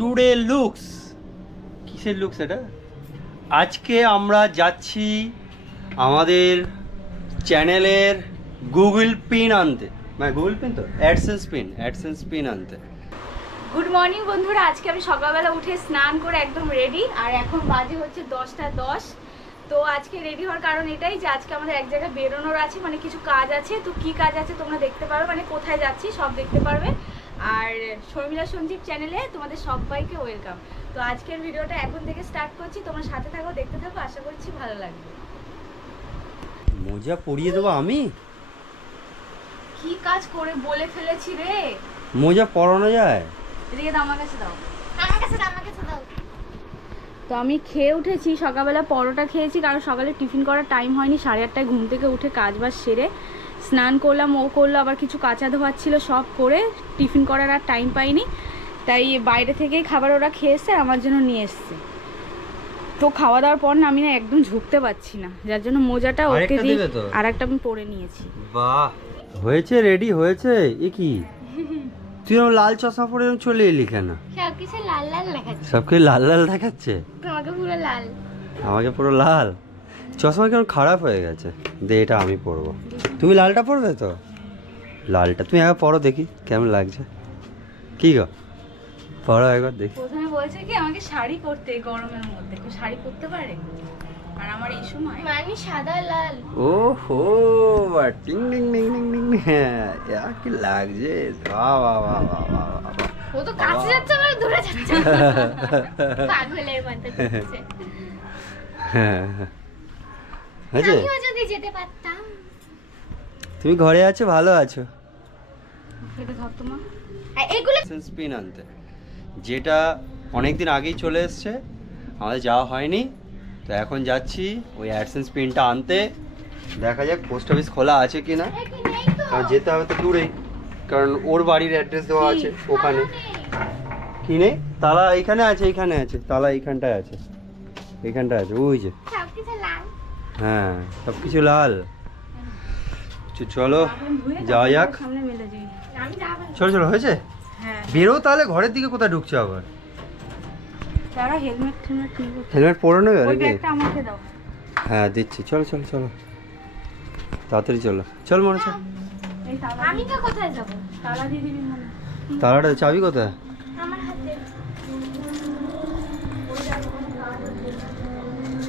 Today looks কিসের looks এটা? আজকে আমরা যাচ্ছি আমাদের চ্যানেলের গুগল পিন আনতে, মানে গুগল পিন তো অ্যাডসেন্স পিন আনতে। গুড মর্নিং বন্ধুরা, আজকে আমি সকালবেলা উঠে স্নান করে একদম রেডি, আর এখন বাজে হচ্ছে 10টা 10। তো আজকে রেডি হওয়ার কারণ এটাই যে আজকে আমাদের এক জায়গায় বেরোনোর আছে, মানে কিছু কাজ আছে। তো কি কাজ আছে তোমরা দেখতে পারবে, মানে কোথায় যাচ্ছি সব দেখতে পারবে। আর শর্মিলা সঞ্জীব চ্যানেলে তোমাদের সবাইকে ওয়েলকাম। তো আজকের ভিডিওটা এখন থেকে স্টার্ট করছি, তোমরা সাথে থাকো, দেখতে থাকো, আশা করছি ভালো লাগবে। মোজা পরিয়ে দেবো আমি? কি কাজ করে বলে ফেলেছি রে। মোজা পরানো যায়? এদিকে দাও, আমার কাছে দাও, আমার কাছে দাও, আমার কাছে দাও। তো আমি খেয়ে উঠেছি, সকালবেলা পরোটা খেয়েছি, কারণ সকালে টিফিন করার টাইম হয়নি। 8:30টায় ঘুম থেকে উঠে কাজ বাজ সেরে স্নান করলাম, ও করলো, আবার কিছু কাঁচা ধোয়ার ছিল, সব করে টিফিন করার আর টাইম পাইনি। তাই বাইরে থেকেই খাবার ওরা খেয়েছে, আমার জন্য নিয়ে এসছে। তো খাওয়া দাওয়ার পর না আমি না একদম ঝুঁকতে পারছি না, যার জন্য মোজাটা ওকে দিয়ে আর একটা আমি পরে নিয়েছি। বাহ, হয়েছে, রেডি হয়েছে। এ কি তুই লাল চশমা পরে চলে এলি কেন? সবকিছু লাল লাল দেখাচ্ছে। সবকে লাল লাল দেখাচ্ছে? তোমাকে পুরো লাল। আমাকে পুরো লাল? চশমা কেমন খারাপ হয়ে গেছে। দে, এটা আমি পরবো। তুমি লালটা পরবে তো? লালটা তুমি একবার পরো দেখি কেমন লাগছে। কি গো, পরো একবার দেখি। প্রথমে বলছে কি আমাকে শাড়ি পরতে, গরমের মধ্যে কেউ শাড়ি পরতে পারে? আর আমার এই সময় মানে সাদা লাল। ওহো, টিং টিং টিং টিং টিং। হ্যাঁ, কি লাগছে। বাহ বাহ বাহ বাহ বাহ। ও তো কাছে যাচ্ছে, আমার দূরে যাচ্ছে। পাগলের মতো করছে। হ্যাঁ, আচ্ছা, আমিও যদি যেতে পারতাম। তুমি ঘরে আছো, ভালো আছো? এটা ধর তোমা, এগুলো স্পিন আনতে, যেটা অনেকদিন আগেই চলে এসছে, আমাদের যাওয়া হয়নি। তো এখন যাচ্ছি ওই অ্যাডসেন্স পিনটা আনতে। দেখা যাক পোস্ট অফিস খোলা আছে কি না, কারণ যেতে হবে তো দূরেই, কারণ ওর বাড়ির অ্যাড্রেস দেওয়া আছে ওখানে। কি নেই? তালা এইখানে আছে, এইখানে আছে তালা, এইখানটায় আছে, এইখানটায় আছে, ওই যে। হ্যাঁ, সব কিছু লাল। চলো যাওয়া যাক। চলো চলো, হয়েছে? বেরো তাহলে, ঘরের দিকে কোথায় ঢুকছে আবার? হেলমেট পরে নেবে? হ্যাঁ দিচ্ছি, চলো চলো চলো, তাড়াতাড়ি চলো, চল মনে চল। তালাটা চাবি কোথায়?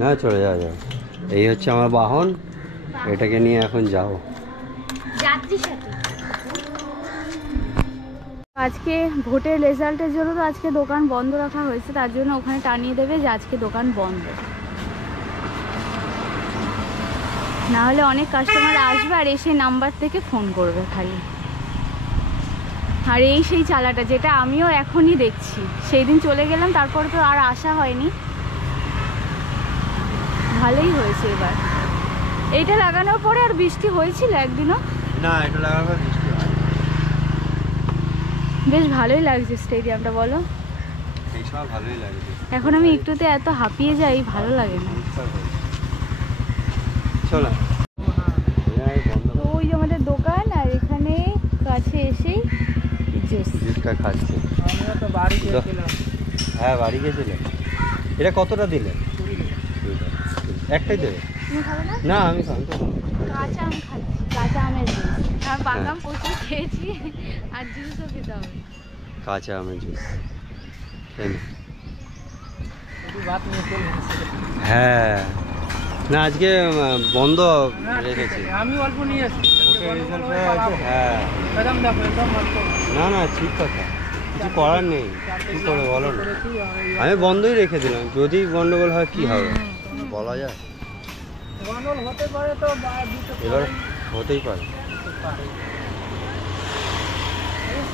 না, চলে যাও যাও। এই হচ্ছে আমার বাহন, এটাকে নিয়ে এখন যাও। আজকে ভোটের রেজাল্টের জন্য তো আজকে দোকান বন্ধ রাখা হয়েছে, তার জন্য ওখানে টানিয়ে দেবে যে আজকে দোকান বন্ধ, না হলে অনেক কাস্টমার আসবে আর এসে নাম্বার থেকে ফোন করবে খালি। আর এই সেই চালাটা যেটা আমিও এখনই দেখছি, সেই দিন চলে গেলাম, তারপর তো আর আসা হয়নি। ভালোই হয়েছে এবার এইটা লাগানোর পরে। আর বৃষ্টি হয়েছিল একদিনও? না, এটা লাগানোর পর বৃষ্টি হয়। বেশ ভালোই লাগছে স্টেডিয়ামটা, বলো? এই সময় ভালোই লাগে। এখন আমি একটুতে এত হাঁপিয়ে যাই, ভালো লাগে না। চলো, তো ওই আমাদের দোকান, আর এখানে কাছে এসেই জুসটা খাচ্ছি। হ্যাঁ, বাড়ি গেছিলাম। এটা কতটা দিলে? একটাই দেবে? না, আমি কাঁচা আম খাচ্ছি, কাঁচা আমের জুস। আর বাদাম প্রচুর খেয়েছি, আর জুসও খেতে হবে। কাঁচা আমের জুস। হ্যাঁ, না আজকে বন্ধ রেখেছি। আমি অল্প নিয়ে আসছি। হ্যাঁ, না না, ঠিক কথা, কিছু করার নেই। কি করে বলো না, আমি বন্ধই রেখে দিলাম। যদি গন্ডগোল হয় কি হবে বলা যায়? গন্ডগোল হতে পারে, তো এবার হতেই পারে।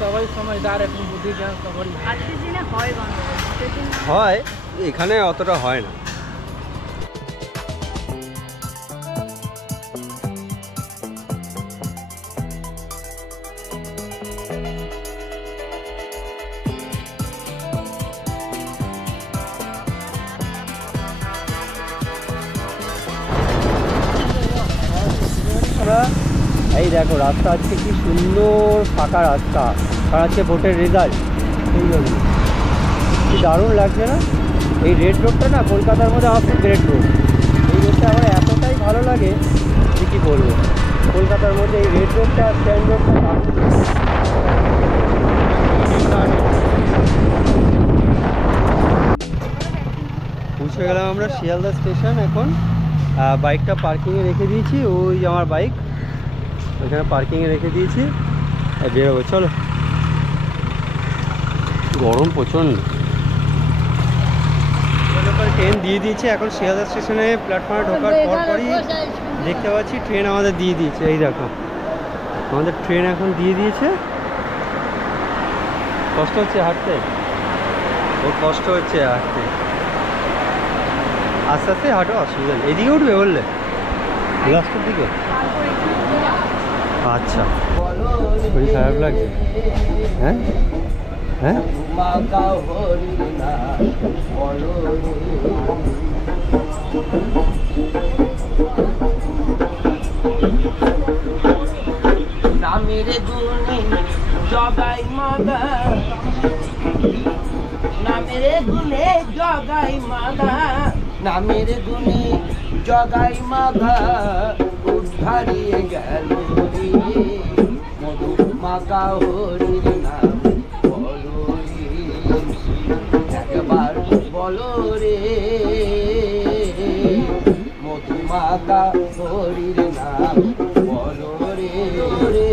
সবাই সমঝদার, এখন বুদ্ধি জ্ঞান সবারই হয়, এখানে অতটা হয় না। এই দেখো রাস্তা আজকে কি সুন্দর ফাঁকা রাস্তা, আর আজকে ভোটের রেজাল্ট, সেই জন্য দারুণ লাগছে না? এই রেড রোডটা না কলকাতার মধ্যে আমার ফেভারিট রোড। এই রোডটা আমার এতটাই ভালো লাগে যে কী বলবো। কলকাতার মধ্যে এই রেড রোডটা স্ট্যান্ড রোডটা পৌঁছে গেলাম আমরা শিয়ালদা স্টেশন। এখন বাইকটা পার্কিংয়ে রেখে দিয়েছি, ওই আমার বাইক ওইখানে পার্কিংয়ে রেখে দিয়েছি, আর বেরোবো। চলো, গরম প্রচণ্ড। ট্রেন দিয়ে দিয়েছে। এখন শিয়ালদা স্টেশনে প্ল্যাটফর্মে ঢোকার পরপরই দেখতে পাচ্ছি ট্রেন আমাদের দিয়ে দিয়েছে। এই দেখো আমাদের ট্রেন এখন দিয়ে দিয়েছে। কষ্ট হচ্ছে হাঁটতে, খুব কষ্ট হচ্ছে হাঁটতে। আস্তে আস্তে হাঁটো, অসুবিধা নেই। এদিকে উঠবে বললে লাস্টের দিকে? আচ্ছা, শরীর খারাপ লাগছে? হ্যাঁ হ্যাঁ, নামের গুণে জগাই মাগা, নামের গুণে জগাই মাগা, নামের গুণে জগাই মাগা, উদ্ধারিয়ে গেল মধু মাগা হরির নাম বলো রে, একবার বলো রে, মধু মাগা হরির নাম বলো রে,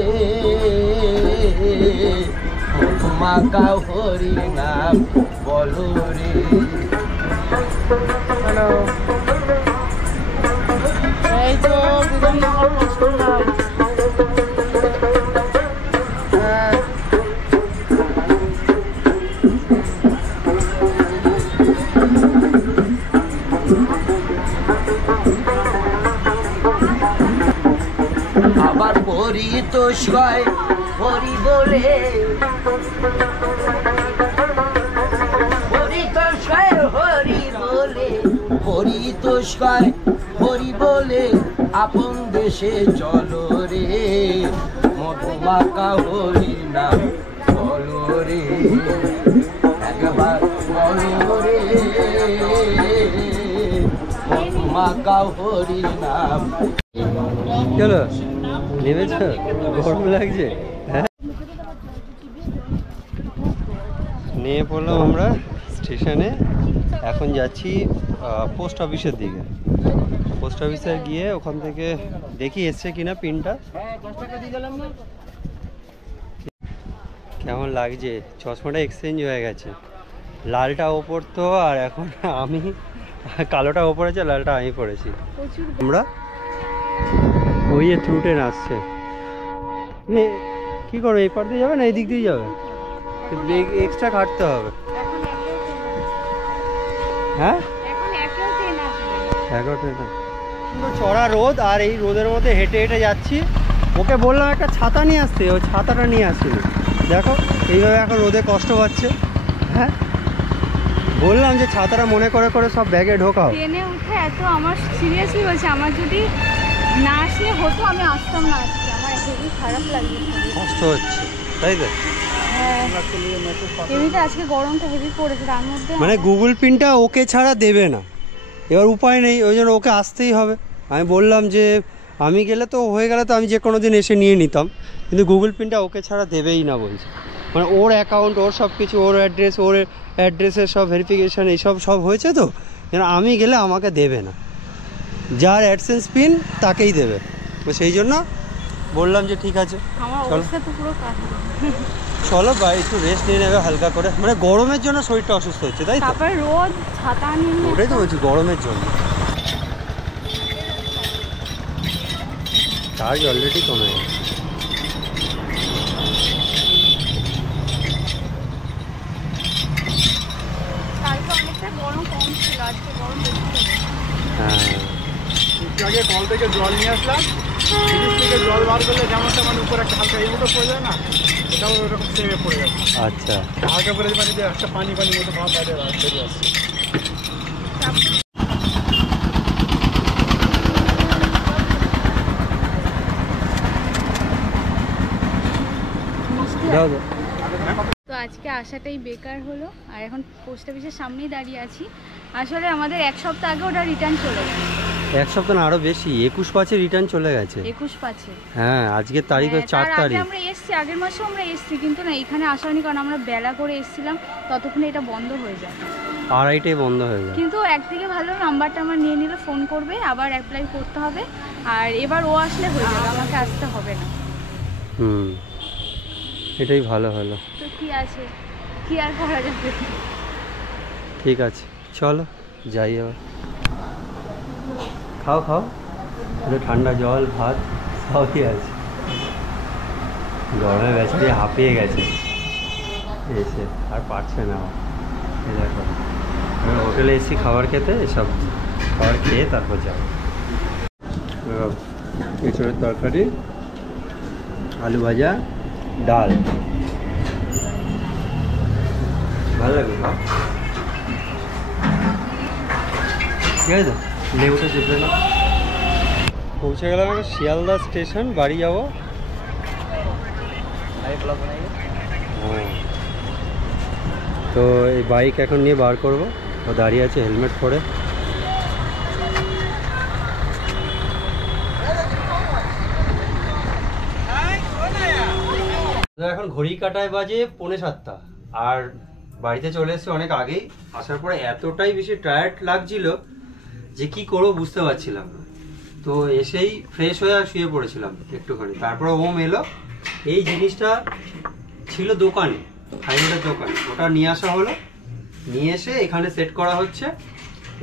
মধু মাগা হরির নাম বলো রে। হ্যালো, এই তো দুজন করলাম। আবার পরিতোষয় হরি বলে, পরিতোষয় হরি বলে, পরিতোষয় হরি বলে, আপন দেশে চলো রে, মধুমাকা হরির নাম বলো রে, একবার বলো রে, মধুমাকা হরির নাম। চলো, নেমেছ? গরম লাগছে? হ্যাঁ, নিয়ে পড়লাম আমরা স্টেশনে। এখন যাচ্ছি পোস্ট অফিসের দিকে। পোস্ট অফিসে গিয়ে ওখান থেকে দেখি এসছে কিনা পিনটা। কেমন লাগছে? চশমাটা এক্সচেঞ্জ হয়ে গেছে। লালটা ওপর তো, আর এখন আমি কালোটা ওপর আছে, লালটা আমি পড়েছি। আমরা ওই যে থ্রু ট্রেন আসছে। কী করো, এই পার দিয়ে যাবে না এই দিক দিয়ে যাবে? এক্সট্রা কাটতে হবে। হ্যাঁ, চড়া রোদ, আর এই রোদের মধ্যে হেঁটে হেঁটে যাচ্ছি। ওকে বললাম একটা ছাতা নিয়ে আসতে, ও ছাতাটা নিয়ে আসছিলো। দেখো এইভাবে এখন রোদে কষ্ট পাচ্ছে। হ্যাঁ, বললাম যে ছাতাটা মনে করে করে সব ব্যাগে ঢোকাও। ট্রেনে উঠে এত আমার সিরিয়াসলি বলছে, আমার যদি না আসলে হতো আমি আসতাম না আজকে। আমার খুবই খারাপ লাগছে, কষ্ট হচ্ছে, তাই তো? হ্যাঁ, এমনিতে আজকে গরমটা হেভি পড়েছে, তার মধ্যে মানে গুগল পিনটা ওকে ছাড়া দেবে না। এবার উপায় নেই, ওই জন্য ওকে আসতেই হবে। আমি বললাম যে আমি গেলে তো হয়ে গেলে তো আমি যে কোনো দিন এসে নিয়ে নিতাম, কিন্তু গুগল পিনটা ওকে ছাড়া দেবেই না বলছে। মানে ওর অ্যাকাউন্ট, ওর সব কিছু, ওর অ্যাড্রেস, ওর অ্যাড্রেসের সব ভেরিফিকেশান এইসব সব হয়েছে তো, যেন আমি গেলে আমাকে দেবে না। যার অ্যাডসেন্স পিন তাকেই দেবে। তো সেই জন্য বললাম যে ঠিক আছে চলো ভাই, একটু রেস্ট নিয়ে নেবে হালকা করে। মানে গরমের জন্য শরীরটা অসুস্থ হচ্ছে, তাই তো? তারপরে রোদ, ছাতা নিয়ে, ওটাই তো বলছি, গরমের জন্য। চার্জ অলরেডি কমে গেছে। কালকে অনেকটা গরম কম ছিল, আজকে গরম বেশি। হ্যাঁ, একটু আগে কল থেকে জল নিয়ে আসলাম, ফ্রিজ থেকে জল বার করলে যেমন তেমন উপরে একটা হালকা এই মতো পড়ে যায় না, এটাও ওরকম সেমে পড়ে যাবে। আচ্ছা, হালকা করে মানে যে একটা পানি পানি মতো ভাব বেরিয়ে আসছে। দাও দাও। তো আজকে আসাটাই বেকার হলো। আর এখন পোস্ট অফিসের সামনেই দাঁড়িয়ে আছি। আসলে আমাদের 1 সপ্তাহ আগে ওটা রিটার্ন চলে গেছে। 1 সপ্তাহ না, আরো বেশি, 21/5 রিটার্ন চলে গেছে। 21/5 হ্যাঁ, আজকের তারিখ 4 তারিখ। আমরা এসছি, আগের মাসেও আমরা এসছি, কিন্তু না এখানে আসা হয়নি কারণ আমরা বেলা করে এসছিলাম, ততক্ষণে এটা বন্ধ হয়ে যায়। 2:30টায় বন্ধ হয়ে যায়। কিন্তু একদিকে ভালো, নাম্বারটা আমার নিয়ে নিলে ফোন করবে, আবার অ্যাপ্লাই করতে হবে, আর এবার ও আসলে হয়ে যাবে, আমাকে আসতে হবে না। এটাই ভালো হলো। তো কি আছে, কি আর করা যাবে। ঠিক আছে, চলো যাই এবার। খাও খাও, একটু ঠান্ডা জল ভাত সবই আছে। গরমে বেচারি হাঁপিয়ে গেছে এসে, আর পারছে না। এই দেখো, আমরা হোটেলে এসেছি খাবার খেতে, এসব খাবার খেয়ে তারপর যাবো। এঁচড়ের তরকারি, আলু ভাজা, ডাল, ভালো লাগবে। ঠিক আছে, লেবুটা চেপে না। পৌঁছে গেলাম আমরা শিয়ালদা স্টেশন, বাড়ি যাবো। হ্যাঁ, তো এই বাইক এখন নিয়ে বার করবো। ও দাঁড়িয়ে আছে হেলমেট পরে। এখন ঘড়ি কাটায় বাজে 6:45, আর বাড়িতে চলে এসেছি অনেক আগেই। আসার পরে এতটাই বেশি টায়ার্ড লাগছিল যে কি করবো বুঝতে পারছিলাম না। তো এসেই ফ্রেশ হয়ে আর শুয়ে পড়েছিলাম একটুখানি। তারপরে ওম এলো, এই জিনিসটা ছিল দোকানে, হাইরোডের দোকানে, ওটা নিয়ে আসা হলো। নিয়ে এসে এখানে সেট করা হচ্ছে,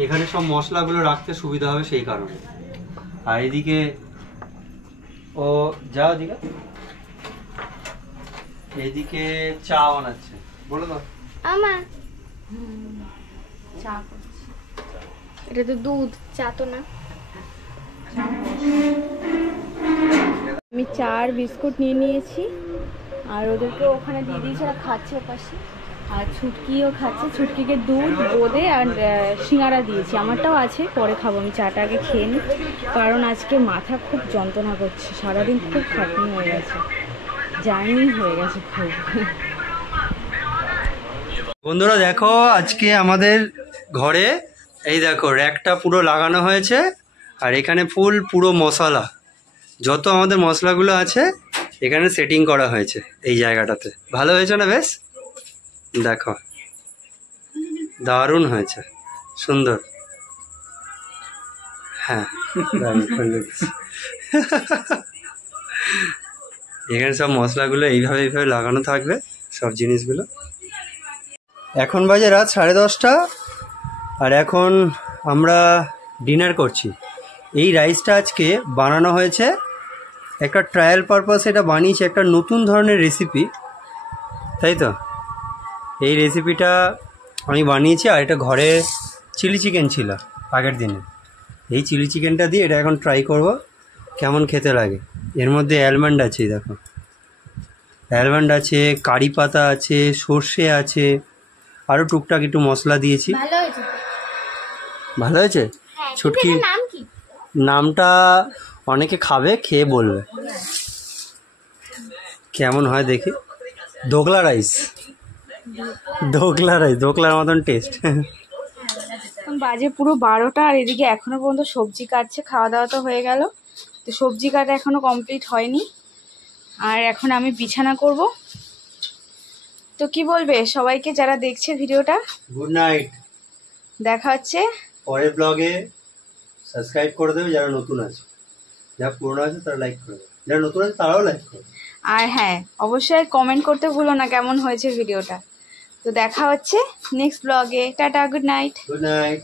এখানে সব মশলাগুলো রাখতে সুবিধা হবে সেই কারণে। আর এদিকে ও যাও দিকে, এদিকে চা বানাচ্ছে। বলো তো আমার চা করছি। এটা তো দুধ, চা তো না। আমি চা আর বিস্কুট নিয়ে নিয়েছি, আর ওদেরকে ওখানে দিয়ে দিয়েছি, ওরা খাচ্ছে ওপাশে। আর ছুটকিও খাচ্ছে, ছুটকিকে দুধ, বোঁদে আর সিঙ্গারা দিয়েছি। আমারটাও আছে, পরে খাবো। আমি চাটা আগে খেয়ে নিই, কারণ আজকে মাথা খুব যন্ত্রণা করছে, সারাদিন খুব খাটনি হয়ে গেছে, জার্নি হয়ে গেছে খুব। বন্ধুরা দেখো, আজকে আমাদের ঘরে এই দেখো র্যাকটা পুরো লাগানো হয়েছে, আর এখানে ফুল পুরো মশলা, যত আমাদের মশলাগুলো আছে এখানে সেটিং করা হয়েছে এই জায়গাটাতে। ভালো হয়েছে না? বেশ, দেখো দারুণ হয়েছে, সুন্দর। হ্যাঁ, এখানে সব মশলাগুলো এইভাবে এইভাবে লাগানো থাকবে, সব জিনিসগুলো। এখন বাজে রাত 10:30, আর এখন আমরা ডিনার করছি। এই রাইসটা আজকে বানানো হয়েছে একটা ট্রায়াল পারপাসে, এটা বানিয়েছে একটা নতুন ধরনের রেসিপি, তাই তো। এই রেসিপিটা আমি বানিয়েছি, আর এটা ঘরে চিলি চিকেন ছিল আগের দিনে। এই চিলি চিকেনটা দিয়ে এটা এখন ট্রাই করব কেমন খেতে লাগে। এর মধ্যে অ্যালমন্ড আছে, দেখো অ্যালমন্ড আছে, কারি পাতা আছে, সর্ষে আছে, আরও টুকটাক একটু মশলা দিয়েছি। ভালো হয়েছে। ভালো হয়েছে। ছুটকি নাম কি? নামটা অনেকে খাবে, খেয়ে বলবে কেমন হয় দেখি। দোকলা রাইস, দোকলা রাইস, দোকলার মতন টেস্ট। বাজে পুরো 12টা, আর এদিকে এখনো পর্যন্ত সবজি কাটছে। খাওয়া দাওয়া তো হয়ে গেল, তো সবজি কাটা এখনো কমপ্লিট হয়নি। আর এখন আমি বিছানা করব। তো কি বলবে সবাইকে যারা দেখছে ভিডিওটা? গুড নাইট, দেখা হচ্ছে পরের ব্লগে। সাবস্ক্রাইব করে দেবে যারা নতুন আছে, যারা পুরনো আছে তারা লাইক করে দেবে, যারা নতুন আছে তারাও লাইক করবে। আর হ্যাঁ, অবশ্যই কমেন্ট করতে ভুলো না কেমন হয়েছে ভিডিওটা। তো দেখা হচ্ছে নেক্সট ব্লগে। Tata, good night. Good night.